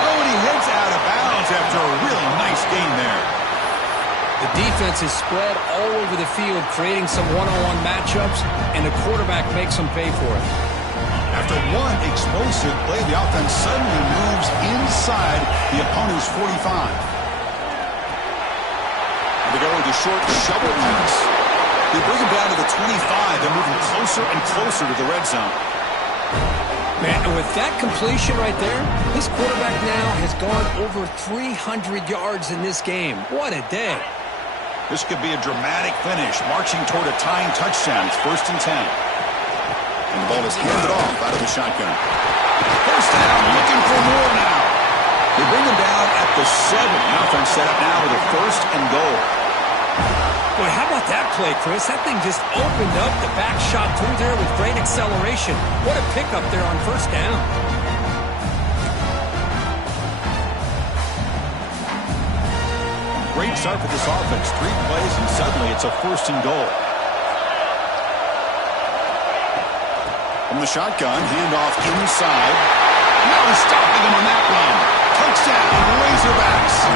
Oh, and he heads out of bounds after a really nice gain there. The defense is spread all over the field, creating some one-on-one matchups, and the quarterback makes them pay for it. After one explosive play, the offense suddenly moves inside the opponent's 45. And they go with a short shovel pass. They bring him down to the 25. They're moving closer and closer to the red zone. Man, and with that completion right there, this quarterback now has gone over 300 yards in this game. What a day. This could be a dramatic finish, marching toward a tying touchdown. It's 1st and 10. And the ball is handed off out of the shotgun. First down, looking for more now. They bring him down at the 7. The offense set up now with a 1st and goal. Boy, how about that play, Chris? That thing just opened up. The back shot through there with great acceleration. What a pickup there on first down. Great Great start for this offense. 3 plays, and suddenly it's a 1st and goal. From the shotgun, handoff inside. Now he's stopping him on that run. Touchdown, Razorbacks.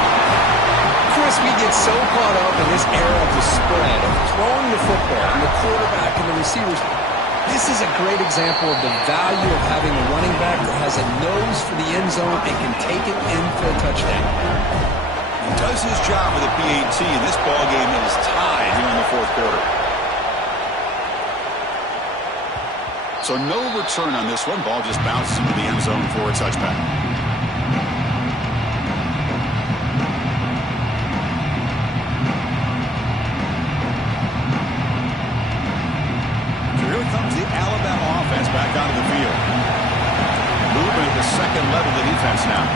Chris, we get so caught up in this era of the spread, of throwing the football and the quarterback and the receivers. This is a great example of the value of having a running back that has a nose for the end zone and can take it in for a touchdown. He does his job with a PAT, and this ball game is tied here in the 4th quarter. So no return on this one. Ball just bounces into the end zone for a touchback. So here comes the Alabama offense back onto the field. Moving at the second level of the defense now.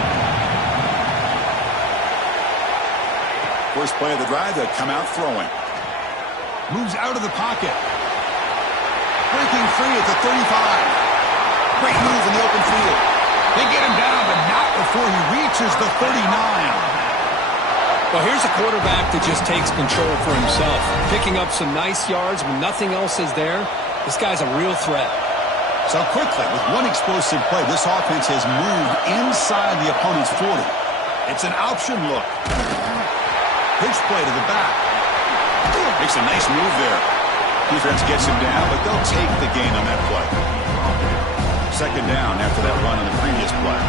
First play of the drive, they come out throwing. Moves out of the pocket. Breaking free at the 35. Great move in the open field. They get him down, but not before he reaches the 39. Well, here's a quarterback that just takes control for himself. Picking up some nice yards when nothing else is there. This guy's a real threat. So quickly, with one explosive play, this offense has moved inside the opponent's 40. It's an option look. Pitch play to the back. Makes a nice move there. Defense gets him down, but they'll take the gain on that play. Second down after that run on the previous play.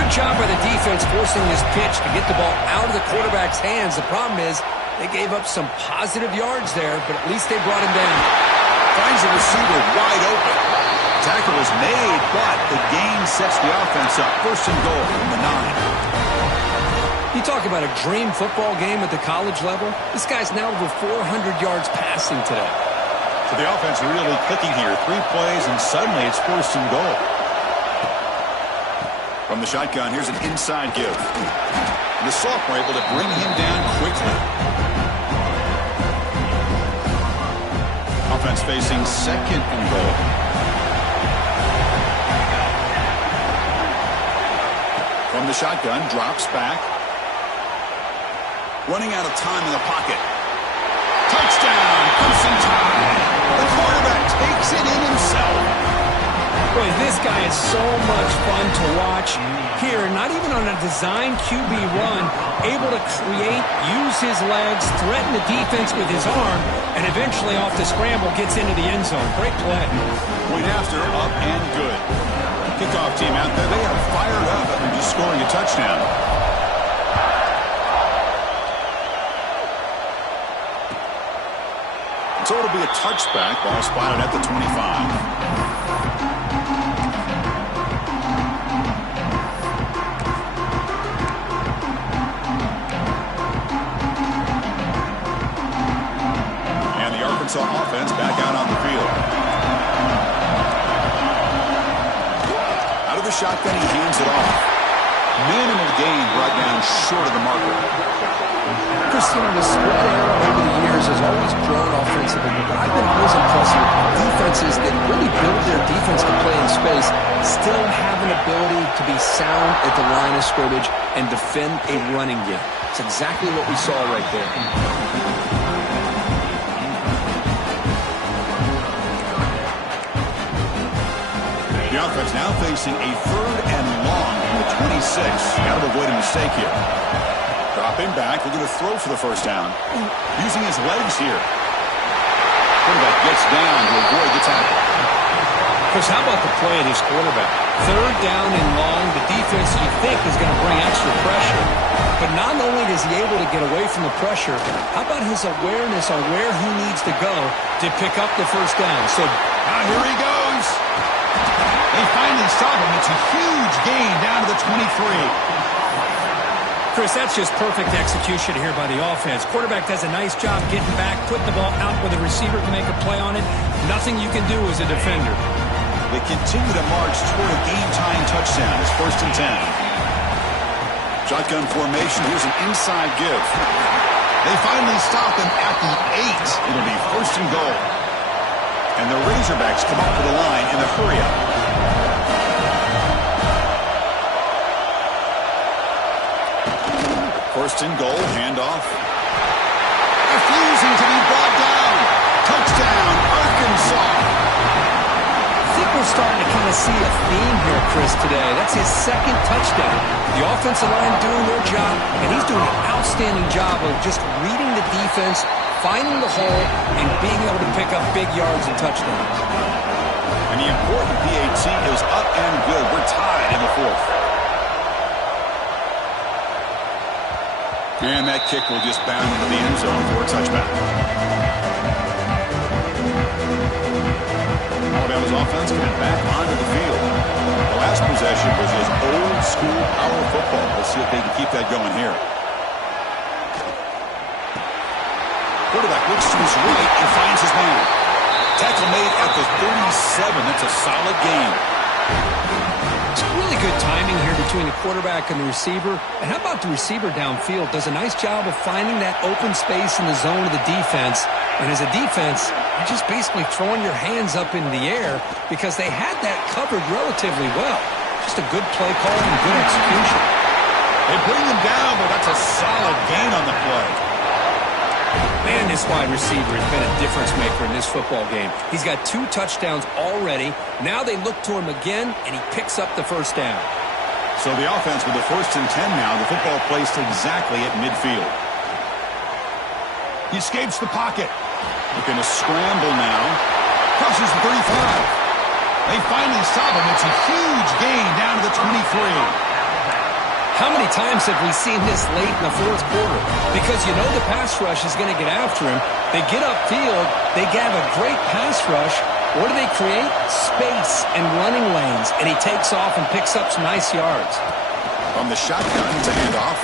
Good job by the defense forcing this pitch to get the ball out of the quarterback's hands. The problem is they gave up some positive yards there, but at least they brought him down. Finds the receiver wide open. Tackle is made, but the gain sets the offense up. 1st and goal from the 9. You talk about a dream football game at the college level. This guy's now over 400 yards passing today. So the offense really clicking here. 3 plays, and suddenly it's 1st and goal. From the shotgun, here's an inside give. And the sophomore able to bring him down quickly. Offense facing 2nd and goal. From the shotgun, drops back. Running out of time in the pocket. Touchdown, Crimson Tide. The quarterback takes it in himself. Boy, this guy is so much fun to watch. Here, not even on a design QB run, able to create, use his legs, threaten the defense with his arm, and eventually off the scramble gets into the end zone. Great play. Point after, up and good. Kickoff team out there, they are fired up after just scoring a touchdown. So it'll be a touchback. Ball spotted at the 25. And the Arkansas offense back out on the field. Out of the shotgun, he hands it off. Minimal gain brought down short of the marker. Christian, the spread era over the years has always grown offensively, but I've been always impressed with defenses that really build their defense to play in space, still have an ability to be sound at the line of scrimmage and defend a running game. It's exactly what we saw right there. The offense now facing a 3rd and long from the 26. Got to avoid a mistake here. Dropping back, looking to throw for the 1st down. Using his legs here. Quarterback gets down to avoid the tackle. Chris, how about the play of this quarterback? 3rd down and long. The defense, you think, is going to bring extra pressure. But not only is he able to get away from the pressure, how about his awareness on where he needs to go to pick up the 1st down? So now here he goes. They finally stop him. It's a huge gain down to the 23. Chris, that's just perfect execution here by the offense. Quarterback does a nice job getting back, putting the ball out where the receiver can make a play on it. Nothing you can do as a defender. They continue to march toward a game-tying touchdown. It's 1st and 10. Shotgun formation. Here's an inside give. They finally stop him at the 8. It'll be 1st and goal. And the Razorbacks come up with the line in the hurry-up. First and goal, handoff. Refusing to be brought down. Touchdown, Arkansas. I think we're starting to kind of see a theme here, Chris, today. That's his second touchdown. The offensive line doing their job, and he's doing an outstanding job of just reading the defense, finding the hole, and being able to pick up big yards and touchdowns. And the important PAT is up and good. We're tied in the fourth. And that kick will just bound into the end zone for a touchback. Alabama's offense coming back onto the field. The last possession was just old-school power football. Let's see if they can keep that going here. Quarterback looks to his right and finds his man. Tackle made at the 37. That's a solid gain. It's really good timing here between the quarterback and the receiver. And how about the receiver downfield? Does a nice job of finding that open space in the zone of the defense. And as a defense, you're just basically throwing your hands up in the air because they had that covered relatively well. Just a good play call and good execution. They bring him down, but that's a solid gain on the play. Man, this wide receiver has been a difference maker in this football game. He's got 2 touchdowns already. Now they look to him again, and he picks up the first down. So the offense with the 1st and 10 now. The football placed exactly at midfield. He escapes the pocket. Looking to scramble now. Crosses the 35. They finally stop him. It's a huge gain down to the 23. How many times have we seen this late in the fourth quarter? Because you know the pass rush is going to get after him. They get upfield. They have a great pass rush. What do they create? Space and running lanes. And he takes off and picks up some nice yards. From the shotgun to handoff.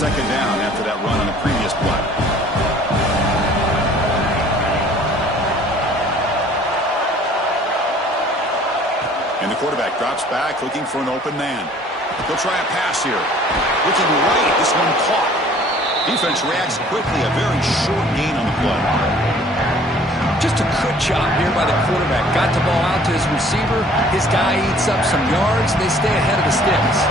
Second down after that run on the previous play. And the quarterback drops back looking for an open man. He'll try a pass here. Looking right, this one caught. Defense reacts quickly, a very short gain on the play. Just a good job here by the quarterback. Got the ball out to his receiver. His guy eats up some yards. They stay ahead of the sticks.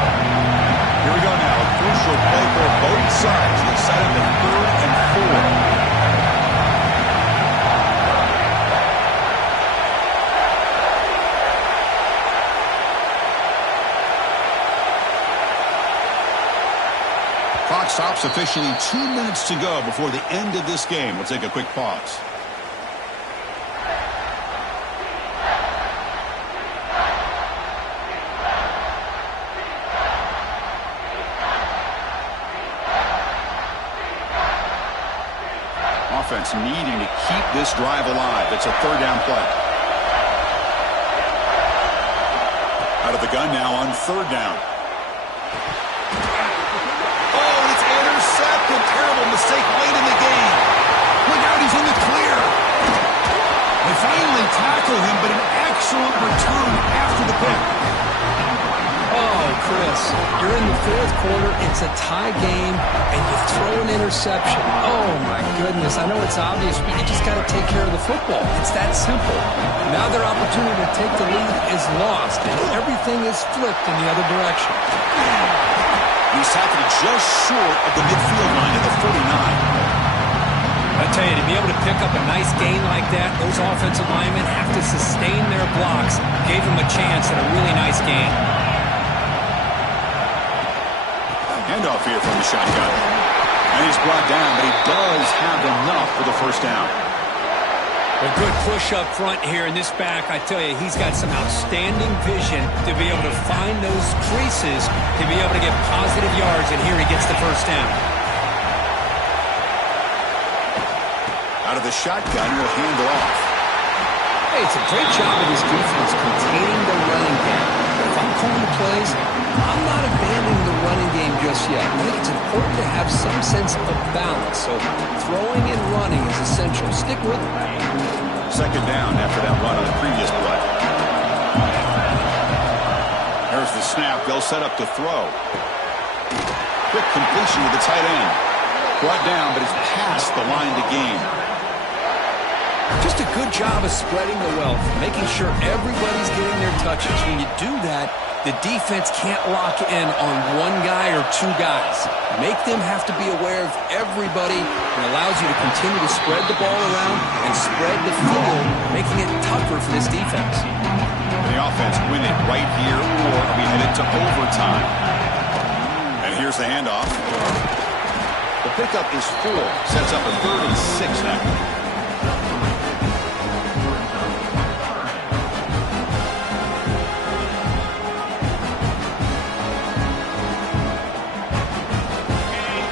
Here we go now. A crucial play for both sides. They set up at 3rd and 4. Clock stops officially 2 minutes to go before the end of this game. We'll take a quick pause. Offense needing to keep this drive alive. It's a 3rd down play. Out of the gun now on 3rd down. Oh, and it's intercepted. Terrible mistake late in the game. Look out, he's in the clear. They finally tackle him, but an excellent return after the pick. Oh, Chris, you're in the 4th quarter. It's a tie game, and you throw an interception. Oh, my goodness. I know it's obvious, but you just got to take care of the football. It's that simple. Now their opportunity to take the lead is lost, and everything is flipped in the other direction. He's tackled just short of the midfield line at the 49. I tell you, to be able to pick up a nice gain like that, those offensive linemen have to sustain their blocks. Gave them a chance at a really nice gain. Handoff here from the shotgun. And he's brought down, but he does have enough for the first down. A good push up front here in this back. I tell you, he's got some outstanding vision to be able to find those creases, to be able to get positive yards, and here he gets the first down. Out of the shotgun, he'll hand it off. Hey, it's a great job of his defense containing the running game. If I'm calling the plays, I'm not abandoning the running game just yet. I think it's important to have some sense of balance. So throwing and running is essential. Stick with it. Second down after that run on the previous play. There's the snap. They'll set up to throw. Quick completion to the tight end. Brought down, but it's past the line to gain. good job of spreading the wealth, making sure everybody's getting their touches. When you do that, the defense can't lock in on one guy or two guys. Make them have to be aware of everybody, and allows you to continue to spread the ball around and spread the field, making it tougher for this defense. The offense win it right here, or are we headed to overtime? And here's the handoff. The pickup is 4, sets up a 36 now.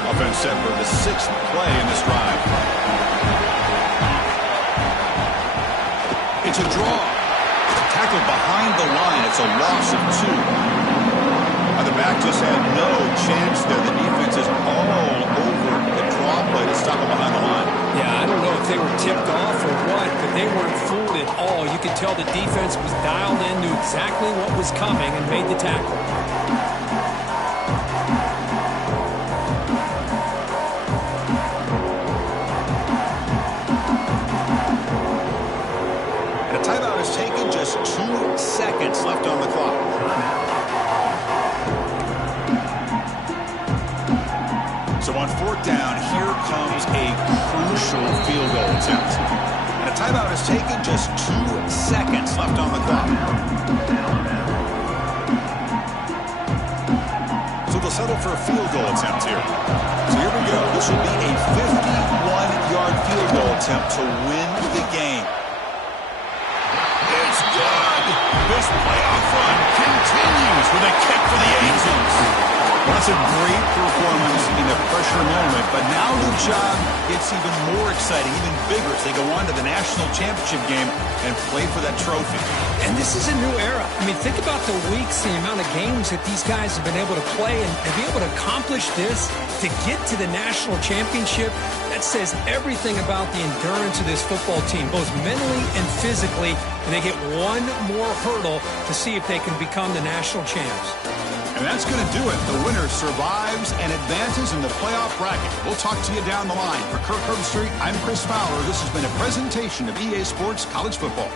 Offense set for the 6th play in this drive. It's a draw. Tackled behind the line. It's a loss of 2. The back just had no chance there. The defense is all over the draw play to stop him behind the line. Yeah, I don't know if they were tipped off or what, but they weren't fooled at all. You could tell the defense was dialed in, knew exactly what was coming, and made the tackle. And a timeout is taken, just 2 seconds left on the clock. So on 4th down, here comes a crucial field goal attempt. And a timeout is taken, just 2 seconds left on the clock. So they'll settle for a field goal attempt here. So here we go. This will be a 51-yard field goal attempt to win the game. It's good! This playoff run continues with a kick for the Angels. Well, that's a great performance in a pressure moment, but now the job gets even more exciting, even bigger as they go on to the national championship game and play for that trophy. And this is a new era. I mean, think about the weeks, the amount of games that these guys have been able to play, and to be able to accomplish this, to get to the national championship, that says everything about the endurance of this football team, both mentally and physically, and they get one more hurdle to see if they can become the national champs. And that's going to do it. The winner survives and advances in the playoff bracket. We'll talk to you down the line. For Kirk Herbstreit, I'm Chris Fowler. This has been a presentation of EA Sports College Football.